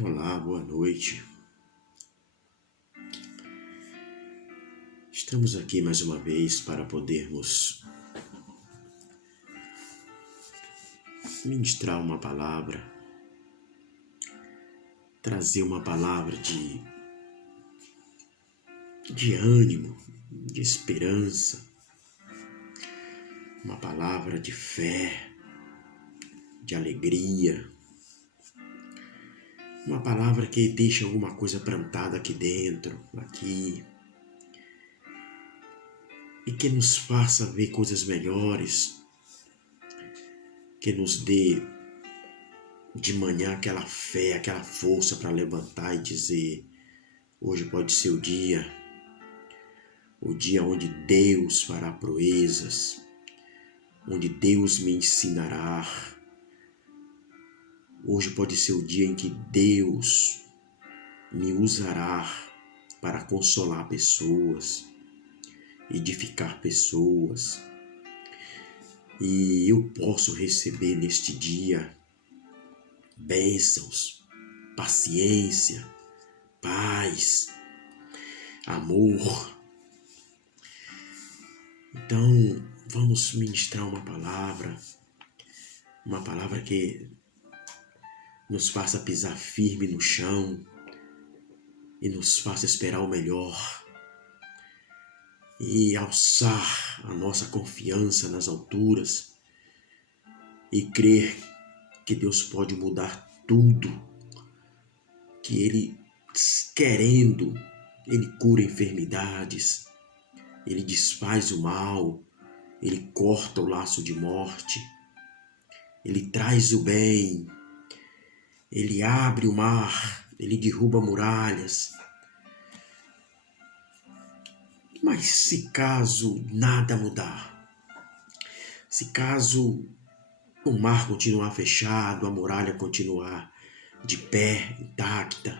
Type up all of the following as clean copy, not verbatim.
Olá, boa noite. Estamos aqui mais uma vez para podermos ministrar uma palavra, trazer uma palavra de ânimo, de esperança, uma palavra de fé, de alegria, uma palavra que deixa alguma coisa plantada aqui dentro, aqui, e que nos faça ver coisas melhores, que nos dê de manhã aquela fé, aquela força para levantar e dizer: hoje pode ser o dia onde Deus fará proezas, onde Deus me ensinará. Hoje pode ser o dia em que Deus me usará para consolar pessoas, edificar pessoas. E eu posso receber neste dia bênçãos, paciência, paz, amor. Então, vamos ministrar uma palavra que nos faça pisar firme no chão e nos faça esperar o melhor e alçar a nossa confiança nas alturas e crer que Deus pode mudar tudo, que Ele, querendo, Ele cura enfermidades, Ele desfaz o mal, Ele corta o laço de morte, Ele traz o bem, Ele abre o mar, Ele derruba muralhas. Mas se caso nada mudar, se caso o mar continuar fechado, a muralha continuar de pé, intacta,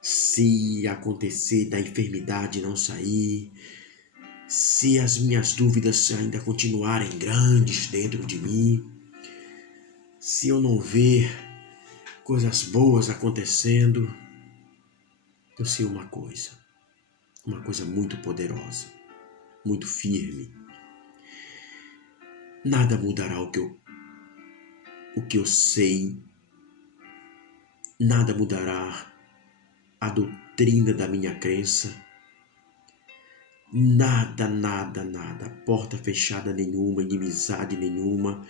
se acontecer da enfermidade não sair, se as minhas dúvidas ainda continuarem grandes dentro de mim, se eu não ver coisas boas acontecendo, eu sei uma coisa muito poderosa, muito firme. Nada mudará o que eu sei, nada mudará a doutrina da minha crença, nada, porta fechada nenhuma, inimizade nenhuma,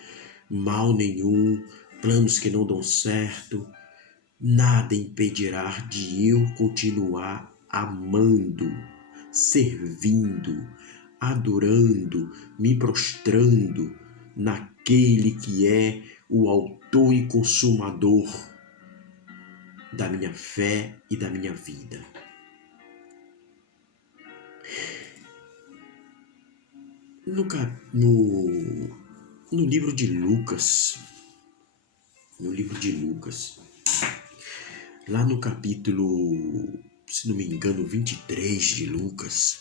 mal nenhum, planos que não dão certo, nada impedirá de eu continuar amando, servindo, adorando, me prostrando naquele que é o autor e consumador da minha fé e da minha vida. No livro de Lucas, lá no capítulo, se não me engano, 23 de Lucas,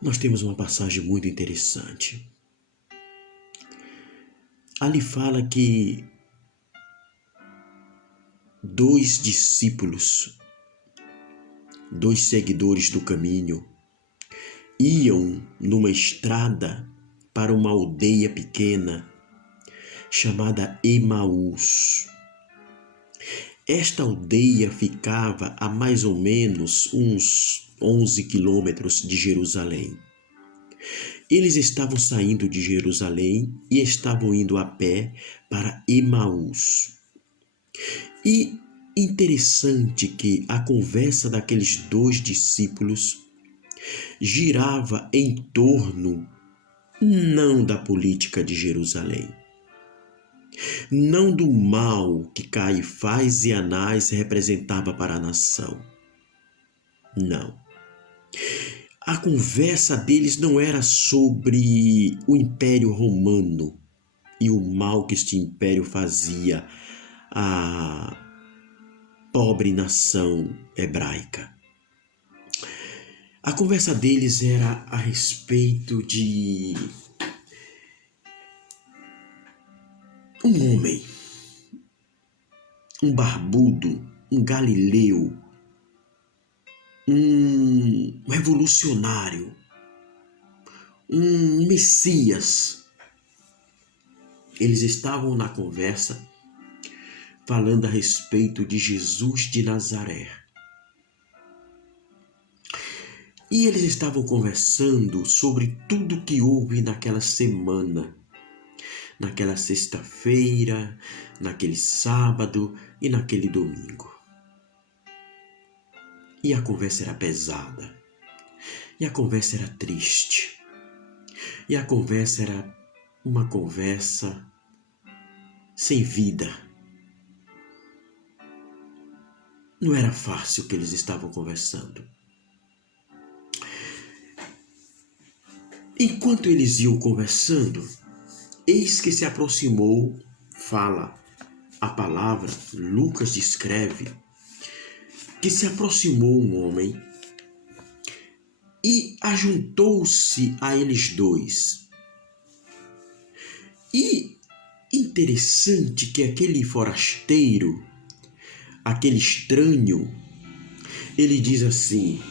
nós temos uma passagem muito interessante. Ali fala que dois discípulos, dois seguidores do caminho, iam numa estrada para uma aldeia pequena chamada Emaús. Esta aldeia ficava a mais ou menos uns 11 quilômetros de Jerusalém. Eles estavam saindo de Jerusalém e estavam indo a pé para Emaús. E interessante que a conversa daqueles dois discípulos girava em torno não da política de Jerusalém, não do mal que Caifás e Anás representava para a nação. Não. A conversa deles não era sobre o Império Romano e o mal que este império fazia à pobre nação hebraica. A conversa deles era a respeito de um homem um barbudo, um galileu, um revolucionário, um Messias. Eles estavam na conversa falando a respeito de Jesus de Nazaré. E eles estavam conversando sobre tudo que houve naquela semana, naquela sexta-feira, naquele sábado e naquele domingo. E a conversa era pesada, e a conversa era triste, e a conversa era uma conversa sem vida. Não era fácil o que eles estavam conversando. Enquanto eles iam conversando, eis que se aproximou, fala a palavra, Lucas descreve, que se aproximou um homem e ajuntou-se a eles dois. E interessante que aquele forasteiro, aquele estranho, ele diz assim,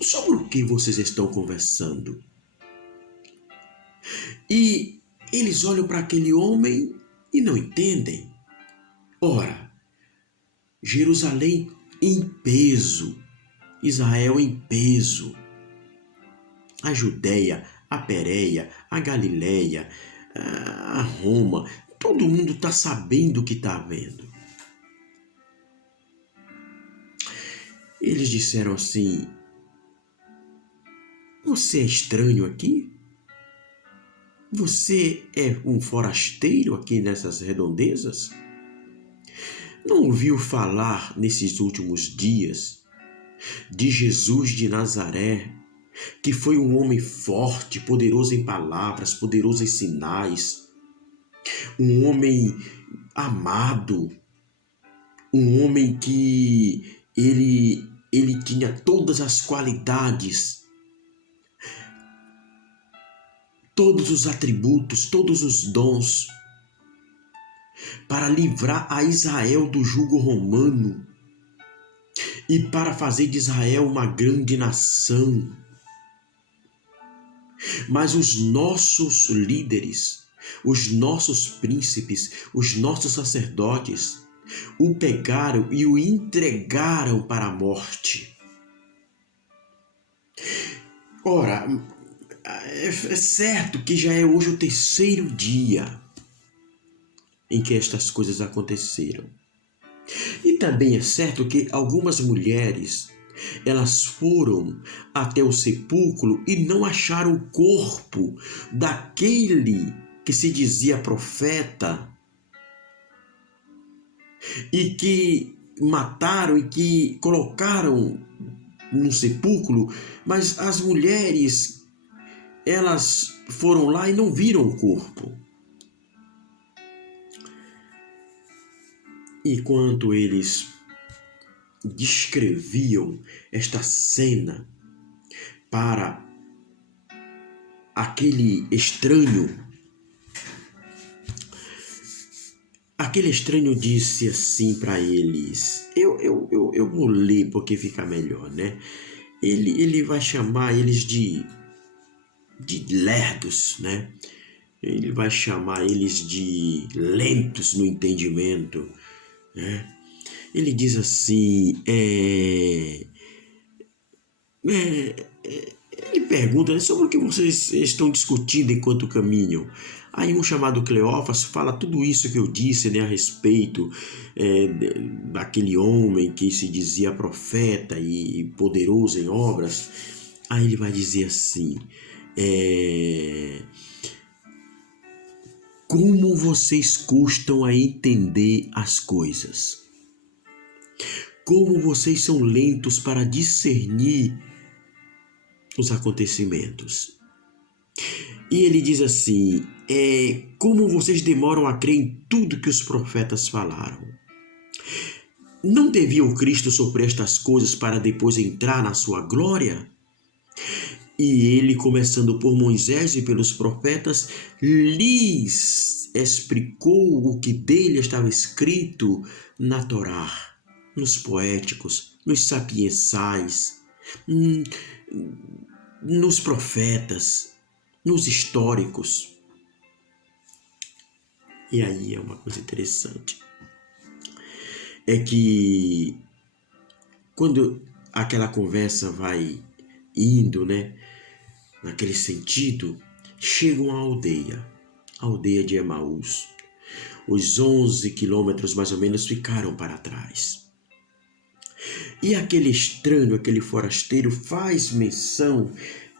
sobre o que vocês estão conversando? E eles olham para aquele homem e não entendem. Ora, Jerusalém em peso, Israel em peso, a Judéia, a Pérea, a Galileia, a Roma, todo mundo está sabendo o que está havendo. Eles disseram assim, você é estranho aqui? Você é um forasteiro aqui nessas redondezas? Não ouviu falar nesses últimos dias de Jesus de Nazaré, que foi um homem forte, poderoso em palavras, poderoso em sinais, um homem amado, um homem que ele tinha todas as qualidades, todos os atributos, todos os dons para livrar a Israel do jugo romano e para fazer de Israel uma grande nação. Mas os nossos líderes, os nossos príncipes, os nossos sacerdotes o pegaram e o entregaram para a morte. Ora, é certo que já é hoje o terceiro dia em que estas coisas aconteceram. E também é certo que algumas mulheres, elas foram até o sepulcro e não acharam o corpo daquele que se dizia profeta e que mataram e que colocaram no sepulcro, mas as mulheres, elas foram lá e não viram o corpo. Enquanto eles descreviam esta cena para aquele estranho disse assim para eles, eu vou ler porque fica melhor, né? Ele vai chamar eles de lerdos, né? Ele vai chamar eles de lentos no entendimento, né? Ele diz assim, ele pergunta sobre o que vocês estão discutindo enquanto caminham. Aí um chamado Cleófas fala tudo isso que eu disse, né, a respeito daquele homem que se dizia profeta e poderoso em obras. Aí ele vai dizer assim, como vocês custam a entender as coisas? Como vocês são lentos para discernir os acontecimentos? E ele diz assim, como vocês demoram a crer em tudo que os profetas falaram? Não devia o Cristo sofrer estas coisas para depois entrar na sua glória? E ele, começando por Moisés e pelos profetas, lhes explicou o que dele estava escrito na Torá, nos poéticos, nos sapiensais, nos profetas, nos históricos. E aí é uma coisa interessante. É que quando aquela conversa vai indo, né, naquele sentido, chegam à aldeia, a aldeia de Emaús. Os 11 quilômetros mais ou menos ficaram para trás. E aquele estranho, aquele forasteiro faz menção,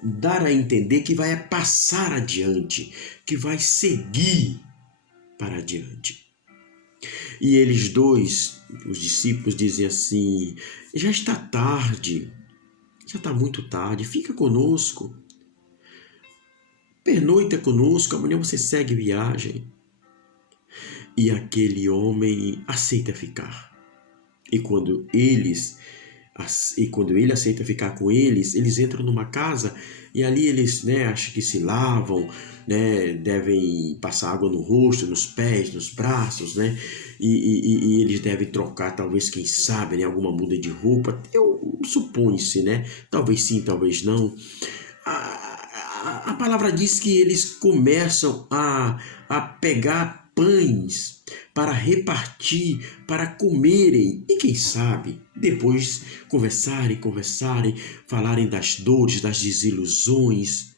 dar a entender que vai passar adiante, que vai seguir para adiante. E eles dois, os discípulos, dizem assim: já está tarde, já está muito tarde, fica conosco, pernoita conosco, amanhã você segue viagem. E aquele homem aceita ficar. E quando ele aceita ficar com eles, eles entram numa casa e ali eles, acham que se lavam, devem passar água no rosto, nos pés, nos braços, e eles devem trocar, talvez, quem sabe, alguma muda de roupa. Supõe-se, talvez sim, talvez não. A palavra diz que eles começam a pegar pães para repartir, para comerem e quem sabe depois conversarem, falarem das dores, das desilusões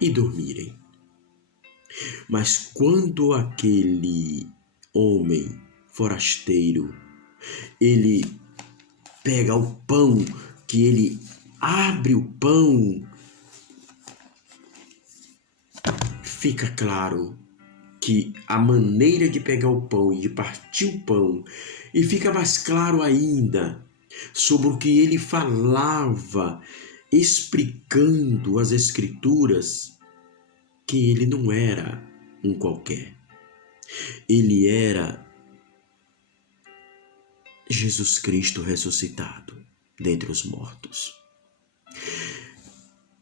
e dormirem. Mas quando aquele homem forasteiro, ele pega o pão, que ele abre o pão, fica claro que a maneira de pegar o pão e de partir o pão, e fica mais claro ainda sobre o que ele falava, explicando as Escrituras, que ele não era um qualquer. Ele era Jesus Cristo ressuscitado dentre os mortos.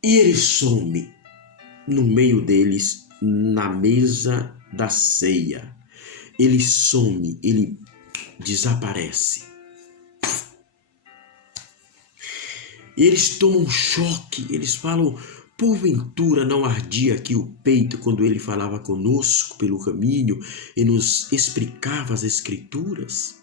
E ele some no meio deles, na mesa da ceia. Ele some, ele desaparece. Eles tomam um choque, eles falam: porventura não ardia aqui o peito quando ele falava conosco pelo caminho e nos explicava as Escrituras?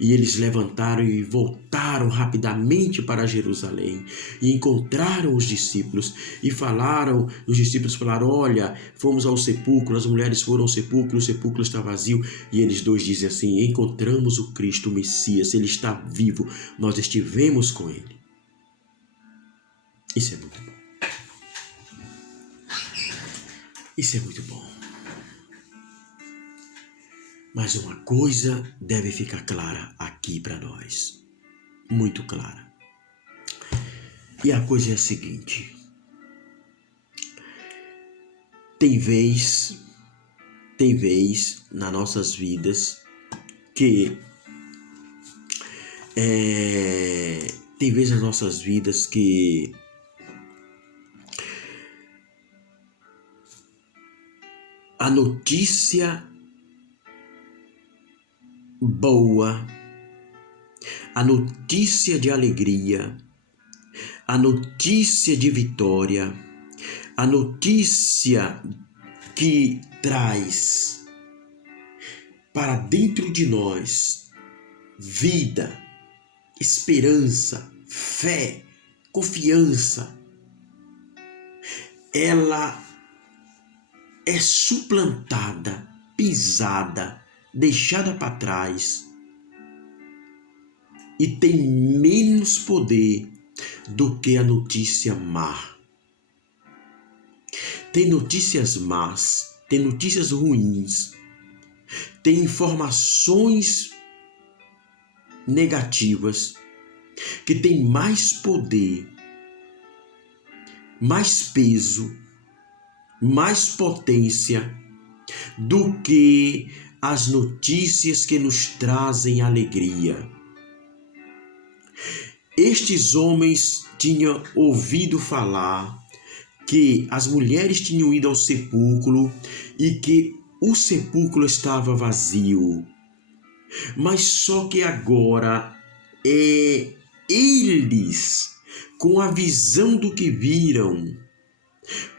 E eles levantaram e voltaram rapidamente para Jerusalém e encontraram os discípulos e falaram, os discípulos falaram: olha, fomos ao sepulcro, as mulheres foram ao sepulcro, o sepulcro está vazio. E eles dois dizem assim: encontramos o Cristo, o Messias, ele está vivo, nós estivemos com ele. Isso é muito bom. Isso é muito bom. Mas uma coisa deve ficar clara aqui para nós, muito clara. E a coisa é a seguinte: tem vez nas nossas vidas que a notícia boa, a notícia de alegria, a notícia de vitória, a notícia que traz para dentro de nós vida, esperança, fé, confiança, ela é suplantada, pisada, deixada para trás e tem menos poder do que a notícia má. Tem notícias más, tem notícias ruins, tem informações negativas que tem mais poder, mais peso, mais potência do que as notícias que nos trazem alegria. estes homens tinham ouvido falar que as mulheres tinham ido ao sepulcro e que o sepulcro estava vazio. Mas só que agora eles, com a visão do que viram,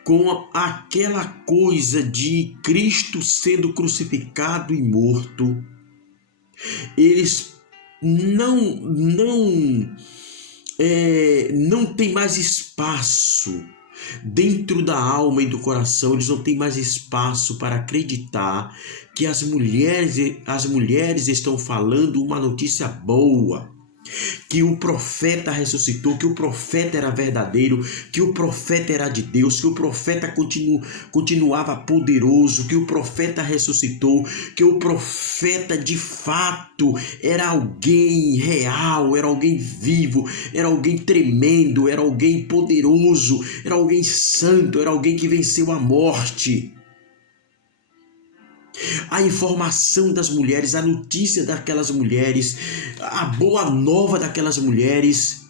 com aquela coisa de Cristo sendo crucificado e morto, eles não tem mais espaço dentro da alma e do coração. Eles não têm mais espaço para acreditar que as mulheres estão falando uma notícia boa, que o profeta ressuscitou, que o profeta era verdadeiro, que o profeta era de Deus, que o profeta continuava poderoso, que o profeta ressuscitou, que o profeta de fato era alguém real, era alguém vivo, era alguém tremendo, era alguém poderoso, era alguém santo, era alguém que venceu a morte. A informação das mulheres, a notícia daquelas mulheres, a boa nova daquelas mulheres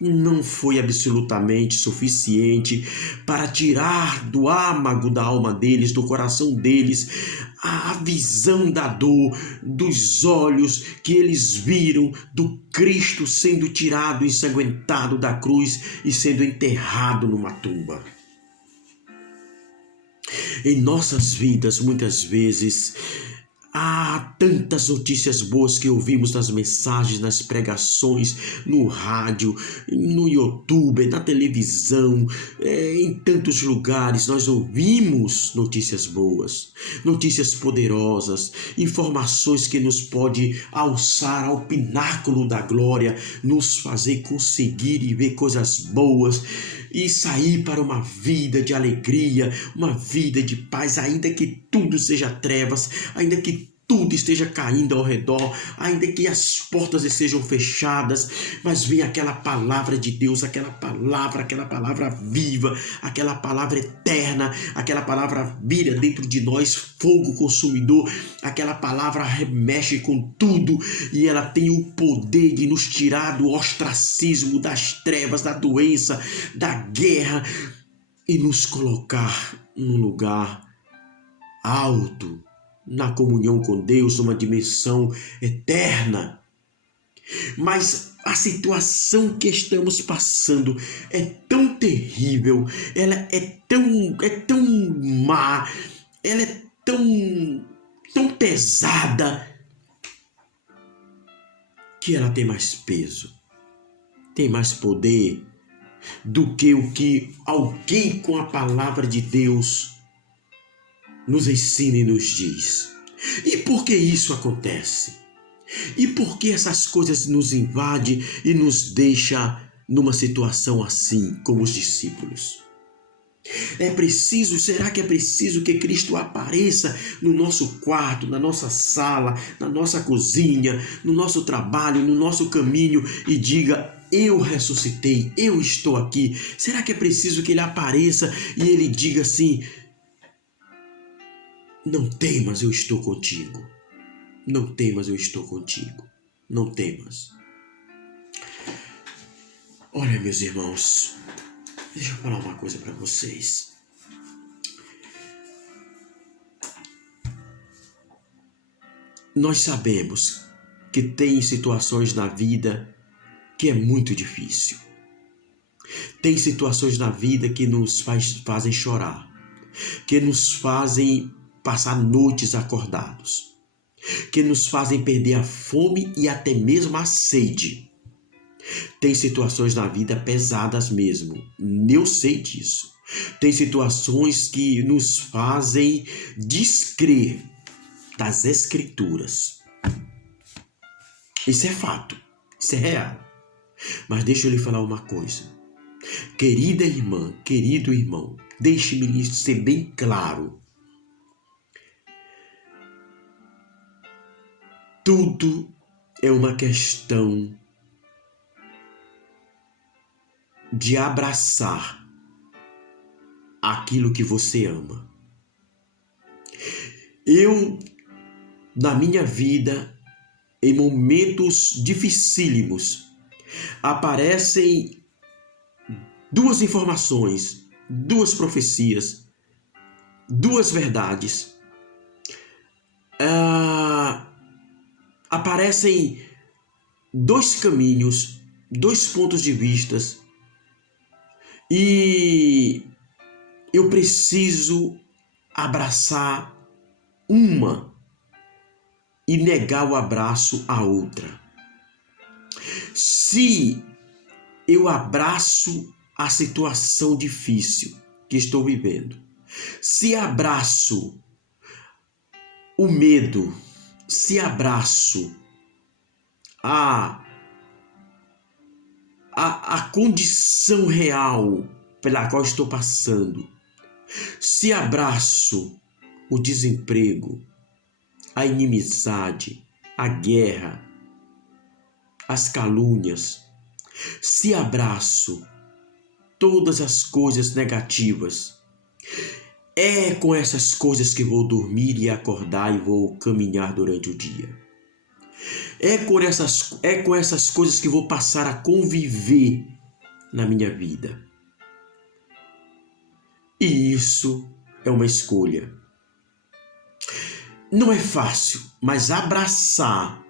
não foi absolutamente suficiente para tirar do âmago da alma deles, do coração deles, a visão da dor, dos olhos que eles viram do Cristo sendo tirado, ensanguentado da cruz e sendo enterrado numa tumba. Em nossas vidas, muitas vezes, há tantas notícias boas que ouvimos nas mensagens, nas pregações, no rádio, no YouTube, na televisão, em tantos lugares nós ouvimos notícias boas, notícias poderosas, informações que nos pode alçar ao pináculo da glória, nos fazer conseguir e ver coisas boas e sair para uma vida de alegria, uma vida de paz, ainda que tudo seja trevas, ainda que tudo esteja caindo ao redor, ainda que as portas estejam fechadas, mas vem aquela palavra de Deus, aquela palavra viva, aquela palavra eterna, aquela palavra vira dentro de nós, fogo consumidor, aquela palavra remexe com tudo e ela tem o poder de nos tirar do ostracismo, das trevas, da doença, da guerra e nos colocar num lugar alto, na comunhão com Deus, numa dimensão eterna. Mas a situação que estamos passando é tão terrível, ela é tão má, ela é tão pesada, que ela tem mais peso, tem mais poder do que o que alguém com a palavra de Deus nos ensina e nos diz. E por que isso acontece? E por que essas coisas nos invadem e nos deixam numa situação assim, como os discípulos? Será que é preciso que Cristo apareça no nosso quarto, na nossa sala, na nossa cozinha, no nosso trabalho, no nosso caminho e diga: eu ressuscitei, eu estou aqui? Será que é preciso que ele apareça e ele diga assim: não temas, eu estou contigo. Não temas, eu estou contigo. Não temas. Olha, meus irmãos, deixa eu falar uma coisa para vocês. Nós sabemos que tem situações na vida que é muito difícil. Tem situações na vida que nos fazem chorar, que nos fazem passar noites acordados, que nos fazem perder a fome e até mesmo a sede. Tem situações na vida pesadas mesmo, eu sei disso. Tem situações que nos fazem descrer das Escrituras. Isso é fato, isso é real. Mas deixa eu lhe falar uma coisa. Querida irmã, querido irmão, deixe-me ser bem claro. Tudo é uma questão de abraçar aquilo que você ama. Eu, na minha vida, em momentos dificílimos, aparecem duas informações, duas profecias, duas verdades. Aparecem dois caminhos, dois pontos de vista, e eu preciso abraçar uma e negar o abraço à outra. Se eu abraço a situação difícil que estou vivendo, se abraço o medo, se abraço a condição real pela qual estou passando, se abraço o desemprego, a inimizade, a guerra, as calúnias, se abraço todas as coisas negativas, é com essas coisas que vou dormir e acordar e vou caminhar durante o dia. É com essas coisas que vou passar a conviver na minha vida. E isso é uma escolha. Não é fácil, mas abraçar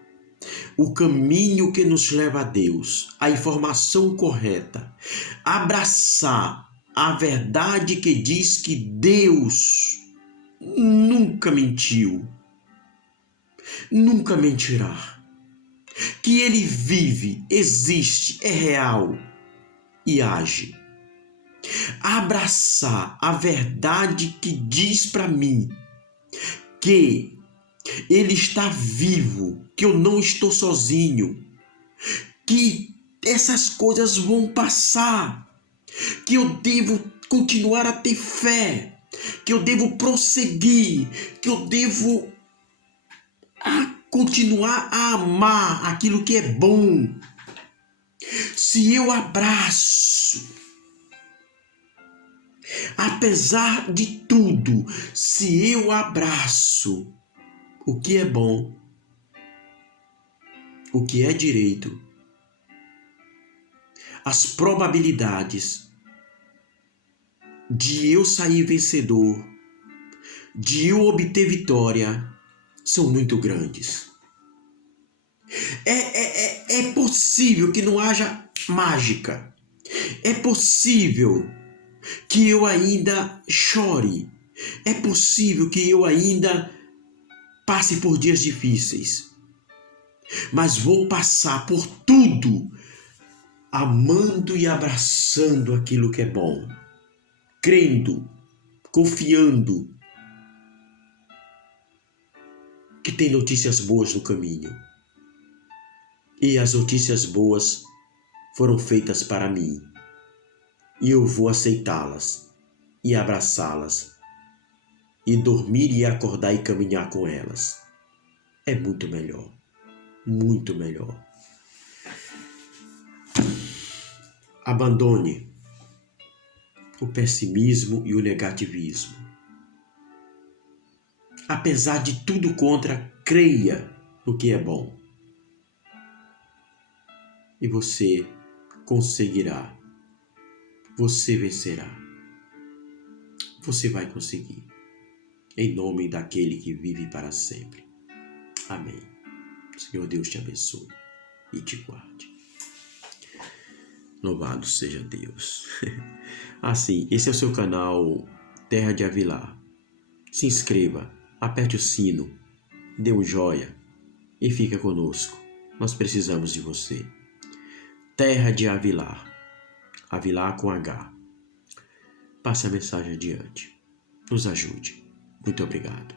o caminho que nos leva a Deus, a informação correta, abraçar a verdade que diz que Deus nunca mentiu, nunca mentirá, que Ele vive, existe, é real e age. Abraçar a verdade que diz para mim que Ele está vivo, que eu não estou sozinho, que essas coisas vão passar, que eu devo continuar a ter fé, que eu devo prosseguir, que eu devo continuar a amar aquilo que é bom. Se eu abraço, apesar de tudo, se eu abraço o que é bom, o que é direito, as probabilidades de eu sair vencedor, de eu obter vitória, são muito grandes. É possível que não haja mágica. É possível que eu ainda chore. É possível que eu ainda passe por dias difíceis. Mas vou passar por tudo amando e abraçando aquilo que é bom, crendo, confiando que tem notícias boas no caminho. E as notícias boas foram feitas para mim. E eu vou aceitá-las e abraçá-las e dormir e acordar e caminhar com elas. É muito melhor, muito melhor. Abandone o pessimismo e o negativismo. Apesar de tudo contra, creia no que é bom. E você conseguirá. Você vencerá. Você vai conseguir. Em nome daquele que vive para sempre. Amém. Senhor Deus te abençoe e te guarde. Louvado seja Deus. Assim, esse é o seu canal Terra de Avilar. Se inscreva, aperte o sino, dê um joia e fica conosco. Nós precisamos de você. Terra de Avilar. Avilar com H. Passe a mensagem adiante. Nos ajude. Muito obrigado.